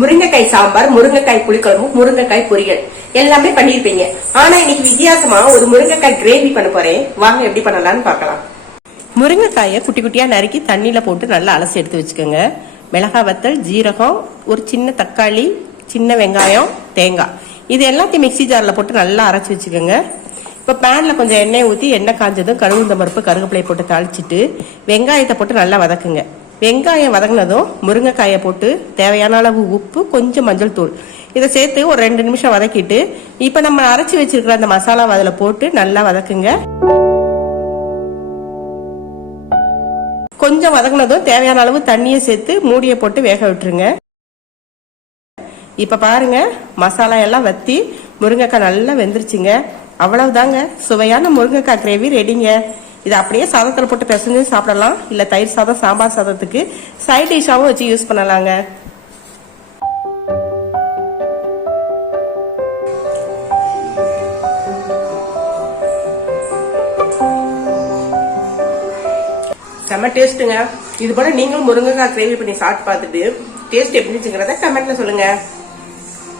முருங்கைக்காய் சாம்பார், முருங்கைக்காய் புளிக்குழம்பு, முருங்கைக்காய் பொரியல் எல்லாமே பண்ணிருப்பீங்க. ஆனா இன்னைக்கு வித்தியாசமா ஒரு முருங்கைக்காய் கிரேவி பண்ண போறேன். வாங்க எப்படி பண்ணலாம்னு பார்க்கலாம். முருங்கைக்காயை குட்டி குட்டியா நறுக்கி தண்ணியில போட்டு நல்லா அலசி எடுத்து வச்சுக்கோங்க. மிளகாய் வத்தல், ஜீரகம், ஒரு சின்ன தக்காளி, சின்ன வெங்காயம், தேங்காய் இது எல்லாத்தையும் மிக்சி ஜார்ல போட்டு நல்லா அரைச்சி வச்சுக்கோங்க. இப்போ பேன்ல கொஞ்சம் எண்ணெய் ஊற்றி எண்ணெய் காஞ்சதும் கடுகு பருப்பு கருவேப்பிலை போட்டு தாளிச்சிட்டு வெங்காயத்தை போட்டு நல்லா வதக்குங்க. வெங்காயம் வதங்கினதும் முருங்கைக்காயை போட்டு தேவையான அளவு உப்பு, கொஞ்சம் மஞ்சள் தூள் இதை சேர்த்து ஒரு 2 நிமிஷம் வதக்கிட்டு இப்போ நம்ம அரைச்சி வச்சிருக்கிற அந்த மசாலாவை அதில் போட்டு நல்லா வதக்குங்க. கொஞ்சம் வதங்கினதும் தேவையான அளவு தண்ணியை சேர்த்து மூடியை போட்டு வேக விட்டுருங்க. இப்ப பாருங்க, மசாலா எல்லாம் வத்தி முருங்கைக்காய் நல்லா வெந்துருச்சுங்க. அவ்வளவுதாங்க, சுவையான முருங்கைக்காய் கிரேவி ரெடிங்க. இது அப்படியே சாதத்தில் போட்டு பிசைஞ்சு சாப்பிடலாம், இல்ல தயிர் சாதம், சாம்பார் சாதத்துக்கு சைட் டிஷ்ஷாவும் வச்சு யூஸ் பண்ணலாங்க. செம்ம டேஸ்ட்டுங்க. இது போல நீங்களும் முருங்கைக்காய் கிரேவி பண்ணி சாப்பிட்டு பார்த்துட்டு டேஸ்ட் எப்படி இருந்துச்சுங்கிறத கமெண்ட்ல சொல்லுங்க.